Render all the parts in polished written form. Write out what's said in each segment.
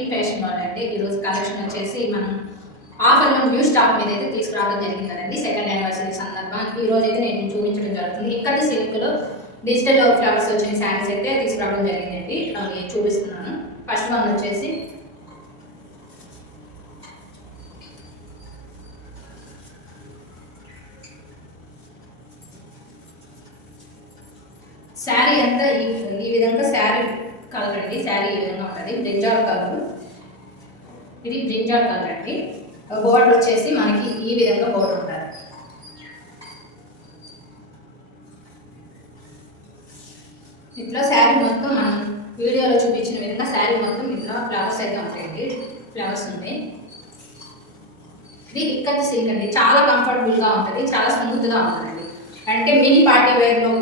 Pink fashion వాళ్ళండి. ఈరోజు collection వచ్చేసి మనం ఆఫర్ న్యూ స్టాక్ మీద అయితే తీసుకురావడం జరిగింది కదండి. సెకండ్ యానివర్సరీ సందర్భంగా ఈ రోజు అయితే నేను చూపించడం జరుగుతుంది. ఇక్కడ సిల్క్లో డిజిటల్ ఫ్లవర్స్ వచ్చిన శారీస్ అయితే తీసుకురావడం జరిగిందండి. అవి చూపిస్తున్నాను. ఫస్ట్ వన్ వచ్చేసి శారీ అంతా ఈ విధంగా శారీ కలర్ అండి. శారీ ఈ విధంగా ఉంటుంది. బ్రింజాల్ కలర్, ఇది బ్రింజాల్ కలర్ అండి. బోర్డర్ వచ్చేసి మనకి ఈ విధంగా బోర్డర్ ఉంటుంది. ఇట్లా శారీ మొత్తం మనం వీడియోలో చూపించిన విధంగా శారీ మొత్తం ఇట్లా ఫ్లవర్స్ అయితే ఉంటాయండి. ఫ్లవర్స్ ఉంటాయి. ఇది ఇక్కత్ సిల్క్ అండి. చాలా కంఫర్టబుల్గా ఉంటుంది, చాలా స్మూత్గా ఉంటుందండి. అంటే మినీ పార్టీ వేర్లో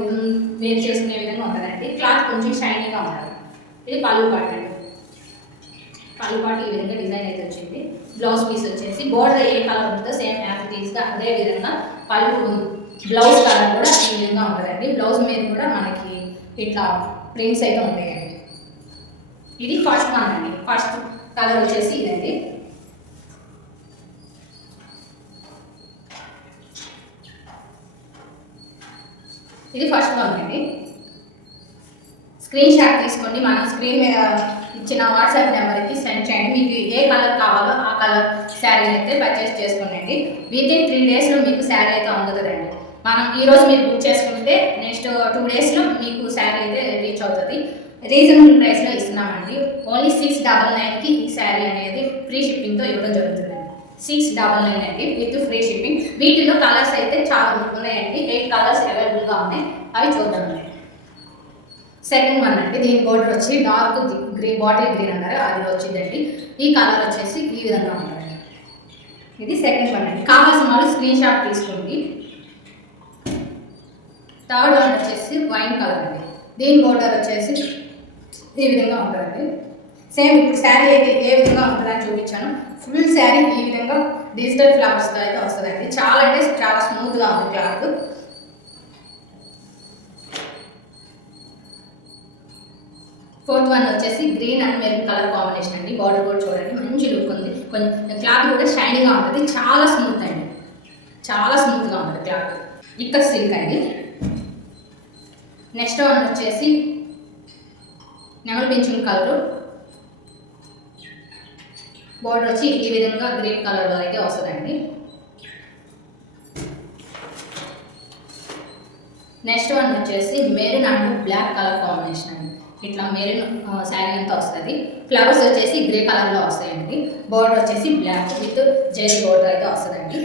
వేర్ చేసుకునే విధంగా ఉంటుందండి. క్లాత్ కొంచెం షైనీగా ఉంటుంది. ఇది పళ్ళు పార్ట్ అండి. పళ్ళు పార్ట్ ఈ విధంగా డిజైన్ అయితే వచ్చింది. బ్లౌజ్ పీస్ వచ్చేసి బోర్డర్ ఏ కలర్ ఉంటుందో సేమ్ యాజ్ ఇట్ ఈస్గా అదే విధంగా పళ్ళు బ్లౌజ్ కలర్ కూడా ఈ విధంగా ఉంటుందండి. బ్లౌజ్ మీద కూడా మనకి ఇట్లా ప్రింట్స్ అయితే ఉంటాయండి. ఇది ఫస్ట్ వన్ అండి. ఫస్ట్ కలర్ వచ్చేసి ఇదండి. ఇది ఫస్ట్ వన్ అండి. స్క్రీన్ షాట్ తీసుకోండి. మనం స్క్రీన్ మీద ఇచ్చిన వాట్సాప్ నెంబర్కి సెండ్ చేయండి. మీకు ఏ కలర్ కావాలో ఆ కలర్ శారీ అయితే పర్చేస్ చేసుకోండి. విత్ ఇన్ 3 డేస్లో మీకు శారీ అయితే అందుతుందండి. మనం ఈరోజు మీరు బుక్ చేసుకుంటే నెక్స్ట్ 2 డేస్లో మీకు శారీ అయితే రీచ్ అవుతుంది. రీజనబుల్ ప్రైస్లో ఇస్తున్నామండి. ఓన్లీ 699కి ఈ శారీ అనేది ఫ్రీ షిప్పింగ్తో ఇవ్వడం జరుగుతుంది. 699 అండి విత్ ఫ్రీ షిప్పింగ్. వీటిలో కలర్స్ అయితే చాలా ఉన్నాయండి. 8 కలర్స్ అవైలబుల్గా ఉన్నాయి. అవి చూద్దామండి. సెకండ్ వన్ అండి. దీని బోర్డర్ వచ్చి డార్క్ గ్రీన్, బాటిల్ గ్రీన్ అన్నారు, అది వచ్చిందండి. ఈ కలర్ వచ్చేసి ఈ విధంగా ఉంటుంది. ఇది సెకండ్ వన్ అండి. కావాల్సిన వాళ్ళు స్క్రీన్ షాట్ తీసుకోండి. థర్డ్ వన్ వచ్చేసి వైన్ కలర్ అండి. దీని బోర్డర్ వచ్చేసి ఈ విధంగా ఉంటుందండి. సేమ్ ఇప్పుడు శారీ అయితే ఏ విధంగా ఉంటుందని చూపించాను. ఫుల్ శారీ ఈ విధంగా డిజిటల్ ఫ్లవర్స్తో అయితే వస్తుందండి. చాలా అంటే చాలా స్మూత్గా ఉంది క్లాత్. ఫోర్త్ వన్ వచ్చేసి green and maroon colour combination అండి. బార్డర్ కూడా చూడండి మంచి లుక్ ఉంది. కొంచెం క్లాత్ కూడా షైనీగా ఉంటుంది. చాలా స్మూత్ అండి. చాలా స్మూత్గా ఉంటుంది క్లాత్. ఇక్కత్ సిల్క్ అండి. నెక్స్ట్ వన్ వచ్చేసి నెమల్ పింఛన్ కలర్. బార్డర్ వచ్చి ఈ విధంగా గ్రీన్ కలర్లో అయితే వస్తుందండి. నెక్స్ట్ వన్ వచ్చేసి maroon and black colour combination అండి. ఇట్లా మెరూన్ శారీ అంతా వస్తుంది. ఫ్లవర్స్ వచ్చేసి గ్రే కలర్లో వస్తాయండి. బార్డర్ వచ్చేసి బ్లాక్ విత్ జెరీ బార్డర్ అయితే వస్తుందండి.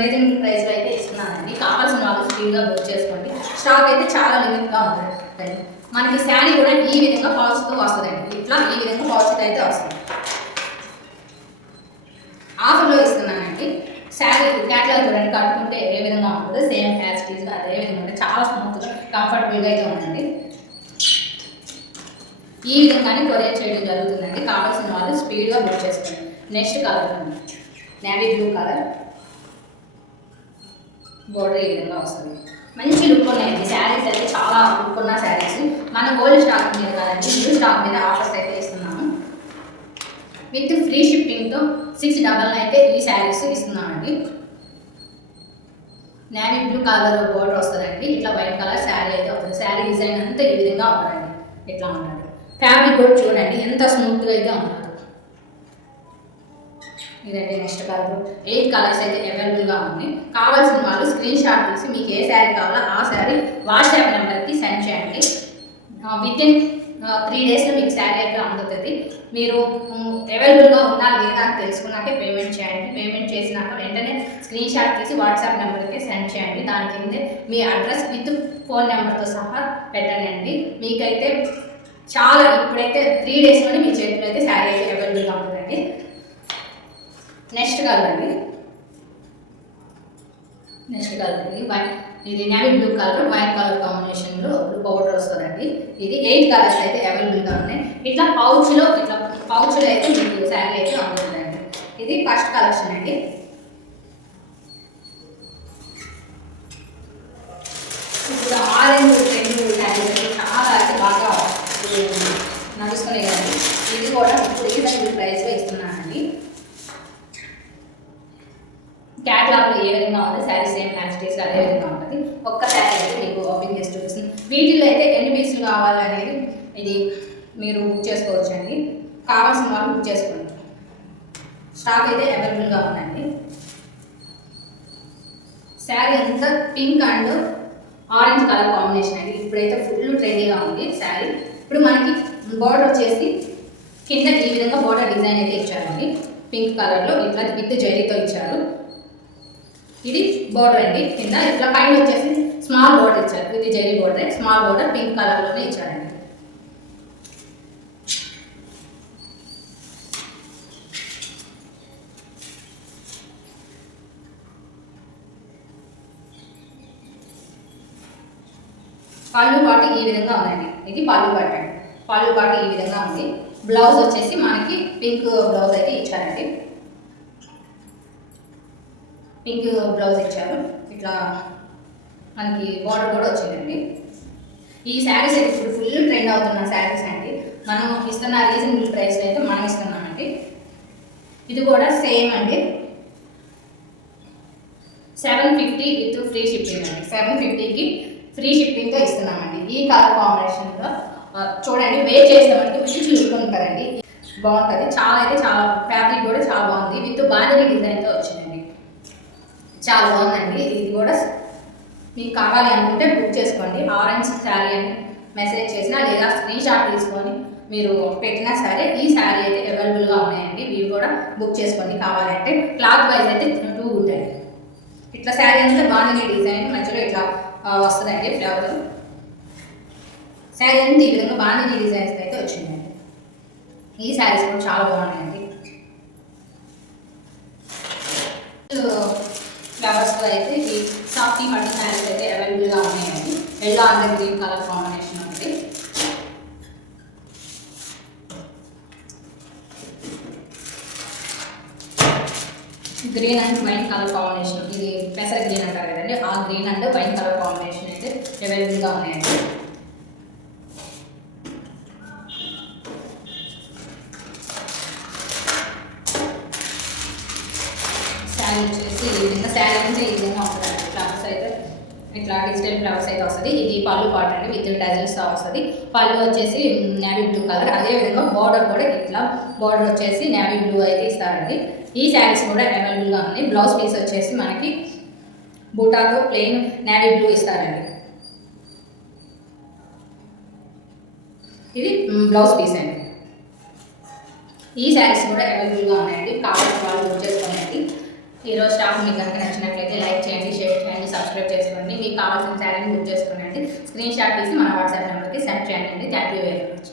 రీజనబుల్ ప్రైస్లో అయితే ఇస్తున్నానండి. కావాల్సిన వాళ్ళు స్పీడ్గా బుక్ చేసుకోండి. స్టాక్ అయితే చాలా లిమిట్గా ఉంటుంది. మనకి శారీ కూడా ఈ విధంగా పౌచ్తో వస్తుందండి. ఇట్లా ఈ విధంగా పౌచ్తో అయితే వస్తుంది. ఆఫర్లో ఇస్తున్నానండి. శారీ క్యాట్లాగ్ చూడండి, కట్టుకుంటే ఏ విధంగా ఉంటుందో సేమ్ యాజ్ ఇట్ ఈస్గా అదే విధంగా ఉంటుంది. చాలా స్మూత్గా కంఫర్టబుల్గా అయితే ఉందండి. ఈ విధంగానే కొరియర్ చేయడం జరుగుతుందండి. కావాల్సిన వాళ్ళు స్పీడ్గా బుక్ చేసుకోండి. నెక్స్ట్ కలర్ అండి. Navy blue colour. బోర్డర్ ఈ విధంగా వస్తుంది. మంచి లుక్ ఉన్నాయండి. శారీస్ అయితే చాలా లుక్ ఉన్న శారీస్. మన ఓల్డ్ స్టాక్ మీద కాదండి, న్యూ స్టాక్ మీద ఆఫర్స్ అయితే ఇస్తున్నాము. విత్ ఫ్రీ షిప్పింగ్తో 699 అయితే ఈ శారీస్ ఇస్తున్నామండి. నేవీ బ్లూ కలర్ బోర్డర్ వస్తుందండి. ఇట్లా వైట్ కలర్ శారీ అయితే వస్తుంది. శారీ డిజైన్ అంతా ఈ విధంగా ఉంటుందండి. ఇట్లా ఉంటుంది. ఫ్యాబ్రిక్ కూడా చూడండి ఎంత స్మూత్గా అయితే ఉంటుంది. ఇదండి నెక్స్ట్ కలర్. 8 కలర్స్ అయితే అవైలబుల్గా ఉన్నాయి. కావాల్సిన వాళ్ళు స్క్రీన్ షాట్ తీసి మీకు ఏ శారీ కావాలో ఆ శారీ వాట్సాప్ నెంబర్కి సెండ్ చేయండి. విత్ ఇన్ 3 డేస్లో మీకు శారీ అయితే అందుతుంది. మీరు అవైలబుల్గా ఉందా లేదా అని తెలుసుకున్నాకే పేమెంట్ చేయండి. పేమెంట్ చేసినాక వెంటనే స్క్రీన్ షాట్ తీసి వాట్సాప్ నెంబర్కి సెండ్ చేయండి. దాని కింద మీ అడ్రస్ విత్ ఫోన్ నెంబర్తో సహా పెట్టండి. మీకైతే చాలా ఇప్పుడైతే 3 డేస్లోనే మీ చేతిలో అయితే శారీ అయితే అవైలబుల్గా ఉంటుందండి. నెక్స్ట్ కలర్ అండి. నెక్స్ట్ కలర్ ఇది navy blue colour white colour కాంబినేషన్లో బ్లూ పౌడర్ వస్తుందండి. ఇది 8 కలర్స్ అయితే అవైలబుల్గా ఉన్నాయి. ఇట్లా పౌచ్లో అయితే మీకు శారీ అయితే అందుతుందండి. ఇది ఫస్ట్ కలెక్షన్ అండి. ఇప్పుడు ఆరెంజ్ ట్రెండ్ శారీస్ చాలా బాగా నడుస్తున్నాయి కదండి. ఇది కూడా ఇప్పుడు ఈ క్వాలిటీ ఏ విధంగా ఉంది, శారీ సేమ్ యాక్సిటీస్ అదే విధంగా ఉంటుంది. ఒక్క శారీ అయితే మీకు ఓపెన్ చేసి చూపిస్తుంది. వీటిల్లో అయితే ఎన్ని పీసులు కావాలనేది ఇది మీరు బుక్ చేసుకోవచ్చు అండి. కావాల్సిన వాళ్ళు బుక్ చేసుకోండి. స్టాక్ అయితే అవైలబుల్గా ఉందండి. శారీ అంతా pink and orange colour combination అండి. ఇప్పుడైతే ఫుల్ ట్రెండీగా ఉంది శారీ. ఇప్పుడు మనకి బార్డర్ వచ్చేసి కింద ఈ విధంగా బార్డర్ డిజైన్ అయితే ఇచ్చారండి. పింక్ కలర్లో ఇట్లా విత్ జరీతో ఇచ్చారు. ఇది బార్డర్ అండి. కింద ఇట్లా పైన వచ్చేసి స్మాల్ బార్డర్ ఇచ్చారు. ఇది zari border, small border pink కలర్లోనే ఇచ్చారండి. పళ్ళు పాటు ఈ విధంగా ఉందండి. ఇది పళ్ళు పాటు అండి. పళ్ళు పాటు ఈ విధంగా ఉంది. బ్లౌజ్ వచ్చేసి మనకి పింక్ బ్లౌజ్ అయితే ఇచ్చారండి. పింక్ బ్లౌజ్ ఇచ్చారు. ఇట్లా మనకి బార్డర్ కూడా వచ్చిందండి. ఈ శారీస్ అయితే ఇప్పుడు ఫుల్ ట్రెండ్ అవుతున్న శారీస్ అండి. మనం ఇస్తున్న రీజనబుల్ ప్రైస్ అయితే మనం ఇస్తున్నామండి. ఇది కూడా సేమ్ అండి. 750 విత్ ఫ్రీ షిప్పింగ్ అండి. 750కి ఫ్రీ షిప్పింగ్తో ఇస్తున్నామండి. ఈ కలర్ కాంబినేషన్లో చూడండి, వేర్ చేస్తామంటే రిచ్ లుక్ ఉంటుందండి. బాగుంటుంది. చాలా అయితే చాలా ఫ్యాబ్రిక్ కూడా చాలా బాగుంది. విత్ బాందిని డిజైన్తో వచ్చిందండి. చాలా బాగుందండి. ఇది కూడా మీకు కావాలి అనుకుంటే బుక్ చేసుకోండి. ఆరెంజ్ శారీ అని మెసేజ్ చేసినా లేదా స్క్రీన్ షాట్ తీసుకొని మీరు పెట్టినా సరే ఈ శారీ అయితే అవైలబుల్గా ఉన్నాయండి. ఇవి కూడా బుక్ చేసుకోండి కావాలంటే. క్లాత్ వైజ్ అయితే 2 ఉంటాయి. ఇట్లా శారీ అంతా బాందిని డిజైన్ మధ్యలో ఇట్లా వస్తుందండి ఫ్లవర్. శారీ అంతా ఈ విధంగా బాందిని డిజైన్స్ అయితే వచ్చిందండి. ఈ శారీస్ కూడా చాలా బాగున్నాయండి. ఫ్లవర్స్తో అయితే ఈ సాఫ్టీ పట్టు శారీస్ అయితే అవైలబుల్గా ఉన్నాయండి. Yellow and green colour combination ఒకటి. Green and white colour combination, ఇది పెసర్ గ్రీన్ అంటారు కదండి, ఆ green and white colour combination అయితే అవైలబుల్గా ఉన్నాయండి. శారీ వచ్చేసి ఈ విధంగా శారీ అంటే ఈ విధంగా ఉంటుందండి. ఫ్లవర్స్ అయితే ఇట్లా డిజిటల్ ఫ్లవర్స్ అయితే వస్తుంది. ఇది పళ్ళు పాటు అండి, విత్ డజల్స్ వస్తుంది. పళ్ళు వచ్చేసి నేవీ బ్లూ కలర్. అదేవిధంగా బార్డర్ కూడా ఇట్లా బార్డర్ వచ్చేసి నేవీ బ్లూ అయితే ఇస్తారండి. ఈ శారీస్ కూడా అవైలబుల్గా ఉన్నాయి. బ్లౌజ్ పీస్ వచ్చేసి మనకి బూటాతో ప్లెయిన్ నేవీ బ్లూ ఇస్తారండి. ఇది బ్లౌజ్ పీస్ అండి. ఈ శారీస్ కూడా అవైలబుల్గా ఉన్నాయండి. కావాల్సిన వాళ్ళు బుక్ చేసుకోండి. ఈరోజు స్టాక్ మీకు కనుక నచ్చినట్లయితే లైక్ చేయండి, షేర్ చేయండి, సబ్స్క్రైబ్ చేసుకోండి. మీకు కావాల్సిన శారీని బుక్ చేసుకోండి. స్క్రీన్ షాట్ తీసి మన వాట్సాప్ నెంబర్కి సెండ్ చేయండి. Thank you very much.